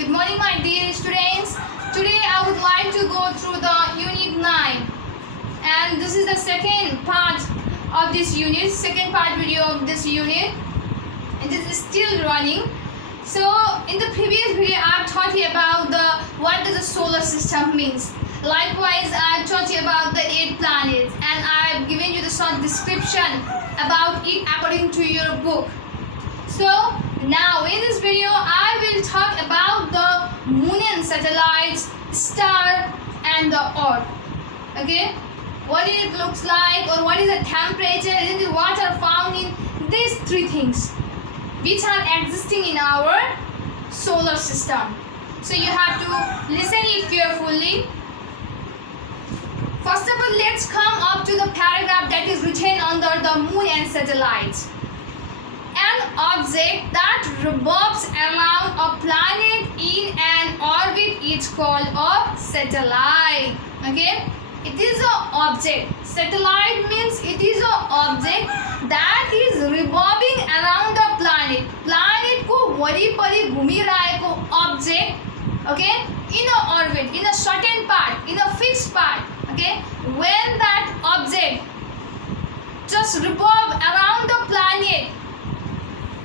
Good morning, my dear students. Today I would like to go through the Unit 9, and this is the second part of this unit, second part video of this unit, and this is still running. So in the previous video I taught you about what does the solar system means. Likewise, I taught you about the 8 planets, and I have given you the short description about it according to your book. So now in this video I will talk about the moon and satellites, star and the earth. Okay, what it looks like, or what is the temperature, and what are found in these 3 things which are existing in our solar system. So you have to listen it carefully. First of all, let's come up to the paragraph that is written under the moon and satellites. An object that revolves around a planet in an orbit is called a satellite. Okay, it is an object. Satellite means it is an object that is revolving around the planet. Planet को वरिपरि घुमिरहेको object, okay, in an orbit, in a certain part, in a fixed part. Okay, when that object just revolve around the planet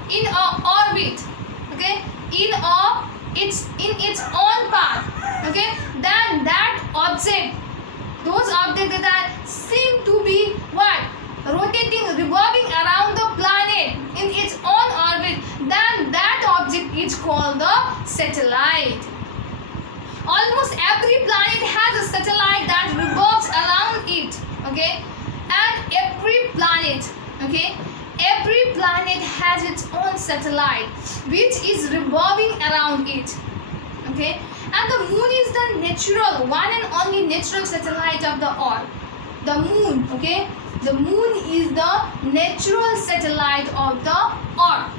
in a orbit, okay, in its own path, okay, then that object, those objects that are seem to be what, rotating, revolving around the planet in its own orbit, then that object is called the satellite. Almost every planet has a satellite that revolves around it, okay, and every planet, okay, every planet has its own satellite which is revolving around it, okay, and the moon is the natural, one and only natural satellite of the earth. The moon, okay, the moon is the natural satellite of the earth.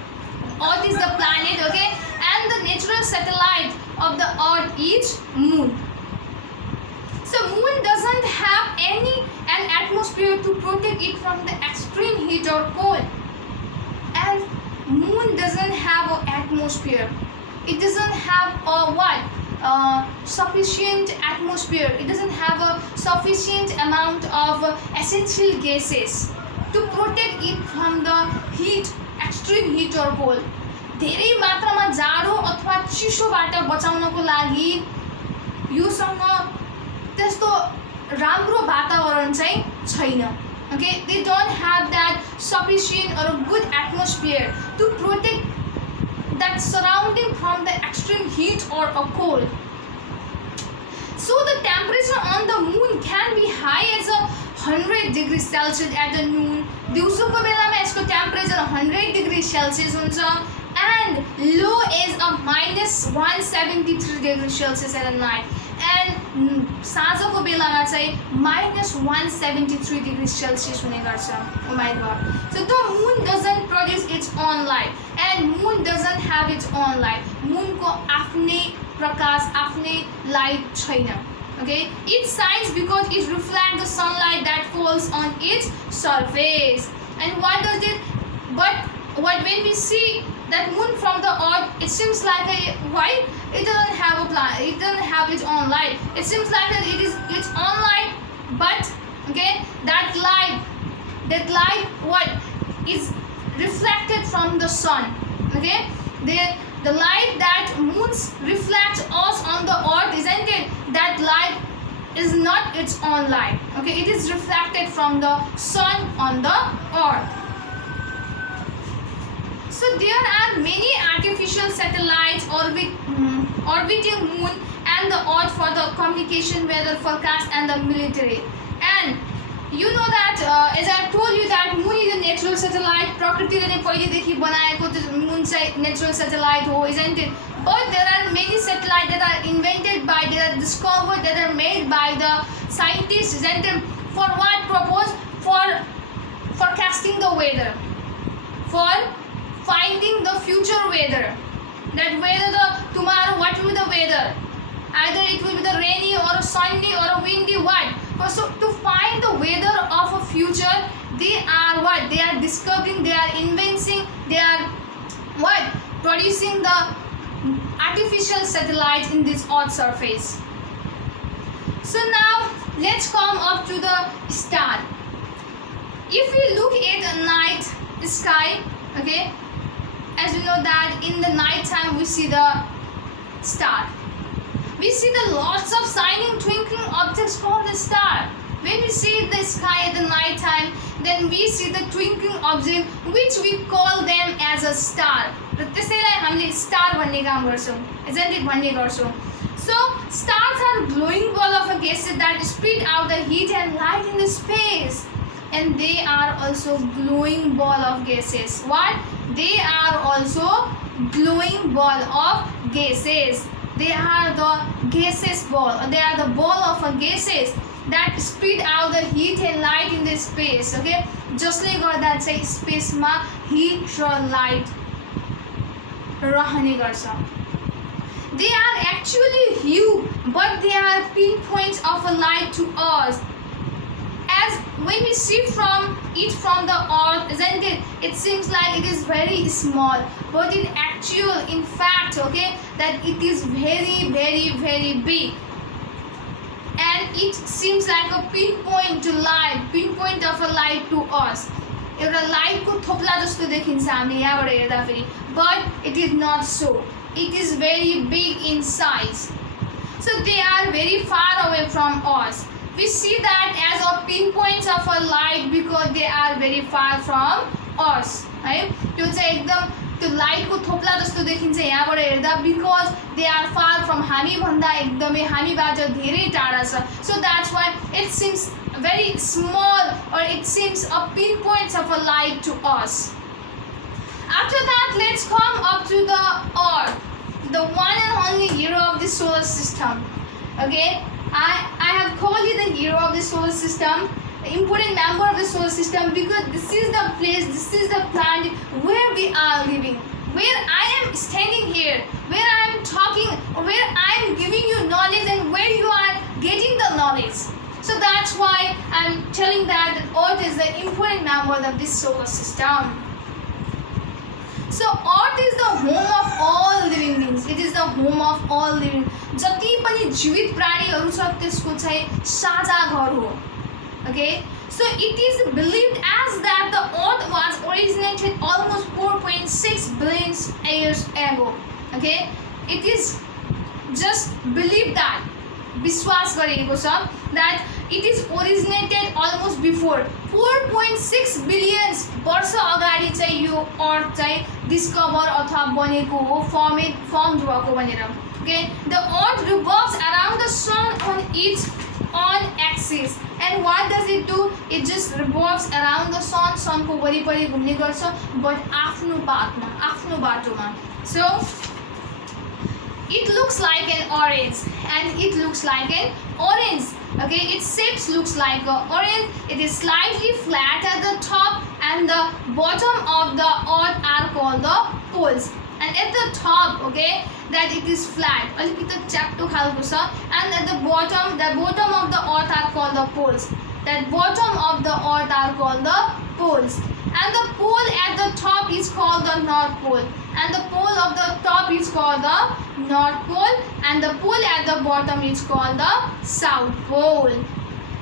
Earth is the planet, okay, and the natural satellite of the earth is moon. So moon doesn't have an atmosphere to protect it from the extreme heat or cold, and moon doesn't have an atmosphere. It doesn't have a sufficient atmosphere. It doesn't have a sufficient amount of essential gases to protect it from the heat, extreme heat or cold. धेरै मात्रामा जाडो अथवा चिसोबाट बचाउनको लागि योसँग त्यस्तो राम्रो वातावरण चाहिँ छैन. Okay, they don't have that sufficient or a good atmosphere to protect that surrounding from the extreme heat or a cold. So the temperature on the moon can be high as 100 degrees Celsius at the noon. दिउँसोको बेलामा यसको temperature 100 degree Celsius हुन्छ, and low is a minus 173 degrees Celsius at night, and साँझको बेलामा चाहिँ minus 173 degrees Celsius हुने गर्छ. Oh my god. So the moon doesn't produce its own light, and moon doesn't have its own light. Moon को आफ्नै प्रकाश, आफ्नै light छैन. Okay, it shines because it reflects the sunlight that falls on its surface. And what does it? But when we see that moon from the earth, it seems like why it doesn't have a planet, it doesn't have its own light. It seems like that it is its own light, but okay, that light what is reflected from the sun. Okay, the light that moons reflects us on the earth, isn't it? That light is not its own light. Okay, it is reflected from the sun on the earth. So there are many artificial satellites orbiting moon and the earth for the communication, weather forecast and the military. And you know that as I told you that moon is a natural satellite. प्रकृतिले नै पहिलेदेखि बनाएको त्यो moon चाहिँ natural satellite हो, isn't it? But there are many satellites that are invented by, that are discovered, that are made by the scientists, isn't it? For what purpose? For forecasting the weather, for finding the future weather, that whether tomorrow what will be the weather, either it will be the rainy or sunny or a windy, what. So to find the weather of a future, they are what, they are discovering, they are inventing, they are what, producing the artificial satellite in this Earth surface. So now let's come up to the star. If we look at a night sky, okay, as we know that in the night time we see the star. We see the lots of shining twinkling objects called the star. When we see the sky at the night time, then we see the twinkling object which we call them as a star. र त्यसैलाई हामीले star भन्ने काम गर्छौं, isn't it भन्ने गर्छौं. So stars are glowing ball of a gases that spit out the heat and light in the space, and they are also glowing ball of gases. What? They are also glowing ball of gases. They are the gaseous ball. They are the ball of a gases that spit out the heat and light in the space. Okay, जसले गर्दा चाहिँ स्पेसमा heat र light रहने गर्छ. They are actually huge, but they are pinpoints of a light to us. As when we see from the earth, isn't it? It seems like it is very small, but in fact, okay, that it is very, very, very big. And it seems like a pinpoint of a light to us. एउटा लाइटको थोप्ला जस्तो देखिन्छ हामीले यहाँबाट हेर्दाखेरि, but it is not so. It is very big in size. So they are very far away from us. We see that as a pinpoints of a light because they are very far from us. है, त्यो चाहिँ एकदम त्यो लाइटको थोप्ला जस्तो देखिन्छ यहाँबाट हेर्दा because they are far from हामी भन्दा एकदमै हामीबाट धेरै टाढा छ. So that's why it seems very small, or it seems a pinpoints of a light to us. After that, let's come up to the Earth, the one and only hero of the solar system. Okay, I have called it the hero of the solar system, the important member of the solar system, because this is the place, this is the planet where we are living, where I am standing here, where I am talking, where I am giving you knowledge, and where you are getting the knowledge. So that's why I am telling that Earth is the important member of this solar system. So Earth is the home of all living beings. It is the home of all living. जति पनि जीवित प्राणीहरू छ त्यसको चाहिँ साझा घर हो. Okay, so it is believed as that the Earth was originated almost 4.6 billion years ago. Okay, it is just believed that, विश्वास गरिएको छ that it is originated almost before 4.6 billion वर्ष अगाडि चाहिँ यो अर्थ चाहिँ डिस्कभर अथवा बनेको हो, फर्म भएको भनेर. Okay, the earth revolves around the sun on its own axis. And what does it do? It just revolves around the sun. sun को वरिपरि घुम्ने गर्छ, but आफ्नो पाथमा, आफ्नो बाटोमा. So it looks like an orange, and it looks like an orange. Okay, its shape looks like an orange. It is slightly flat at the top, and the bottom of the earth are called the poles. And at the top, okay, that it is flat, अलिकति च्याप्टो खालको छ, and at the bottom of the earth are called the poles. That bottom of the earth are called the poles. And the pole at the top is called the North Pole, and the pole of the top is called the North Pole, and the pole at the bottom is called the South Pole.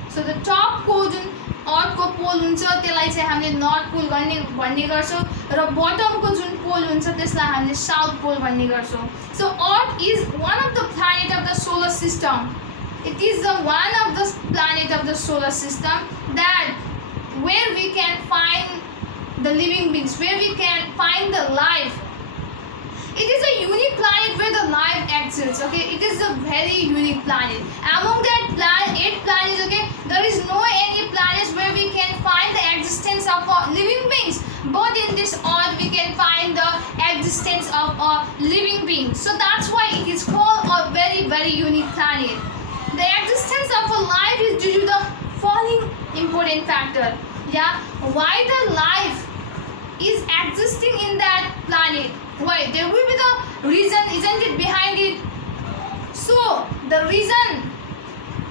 So the top को जुन अर्थ को पोल हुन्छ त्यसलाई चाहिँ हामीले north पोल भन्ने गर्छौं, र button को जुन पोल हुन्छ त्यसलाई हामीले साउथ पोल भन्ने गर्छौं. So Earth is one of the planet of the solar system. It is the one of the planet of the solar system that where we can find the living beings, where we can find the life. It is a unique planet where the life exists. Okay, it is a very unique planet. Among that 8 planets, okay, there is no any planets where we can find the existence of living beings. But in this earth, we can find the existence of a living being. So that's why it is called a very, very unique planet. The existence of a life is due to the following important factor. Yeah, why the life is existing in that planet? Why? There will be the reason, isn't it, behind it? So the reason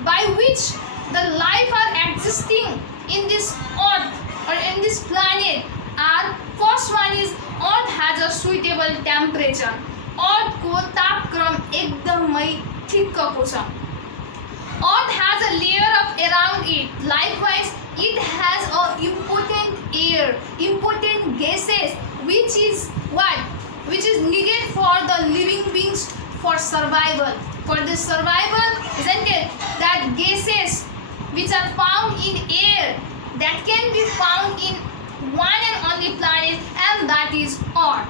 by which the life are existing in this earth or in this planet are, first one is earth has a suitable temperature. अर्थको तापक्रम एकदमै ठिक्कको छ. Earth has a layer of around it. Likewise, it has a important air, important gases, which is what? Which is needed for the living beings for survival. For the survival, isn't it? That gases which are found in air that can be found in one and only planet, and that is Earth.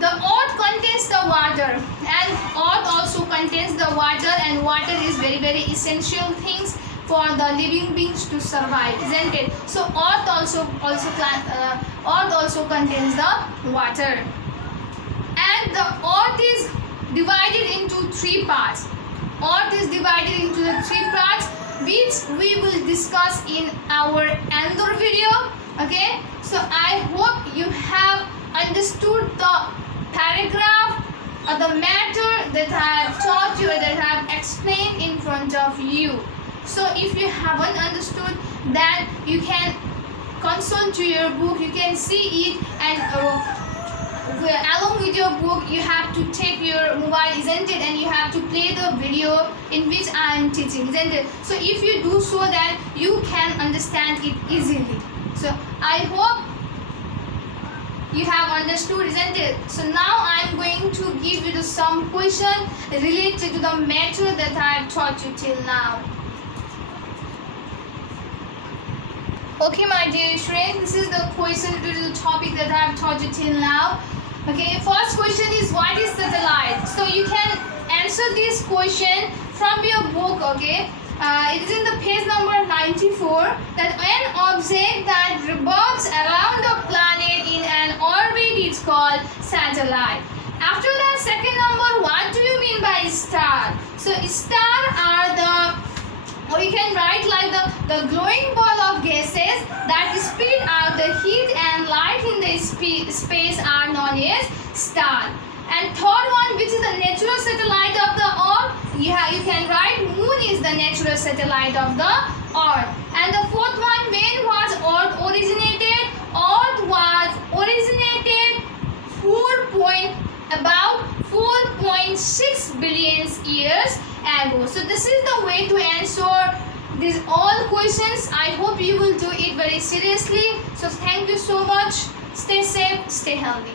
The earth contains the water, and earth also contains the water, and water is very, very essential things for the living beings to survive, isn't it? So earth also contains the water, and the earth is divided into three parts. Earth is divided into the three parts, which we will discuss in our another video. Okay, so I hope you have understood the paragraph or the matter that I have taught you, that I have explained in front of you. So if you haven't understood, then you can consult to your book, you can see it, and along with your book you have to take your mobile, isn't it, and you have to play the video in which I am teaching, isn't it? So if you do so, then you can understand it easily. So I hope you have understood, isn't it? So now I am going to give you some question related to the matter that I have taught you till now. Okay, my dear friends, this is the question related to the topic that I have taught you till now. Okay, first question is, what is satellite? So you can answer this question from your book. Okay, it is in the page number 94, that an object that revolves around the planet in an orbit is called satellite. After that, second number, what do you mean by star? So star are the, or you can write like the glowing ball of gases that spit out the heat and light in the space are known as star. And third one, which is the natural satellite of the earth, you can write moon is the natural satellite of the earth. And the fourth one, when was earth originated? Earth was originated about 4.6 billion years ago. So this is the way to answer these all questions. I hope you will do it very seriously. So thank you so much. Stay safe, stay healthy.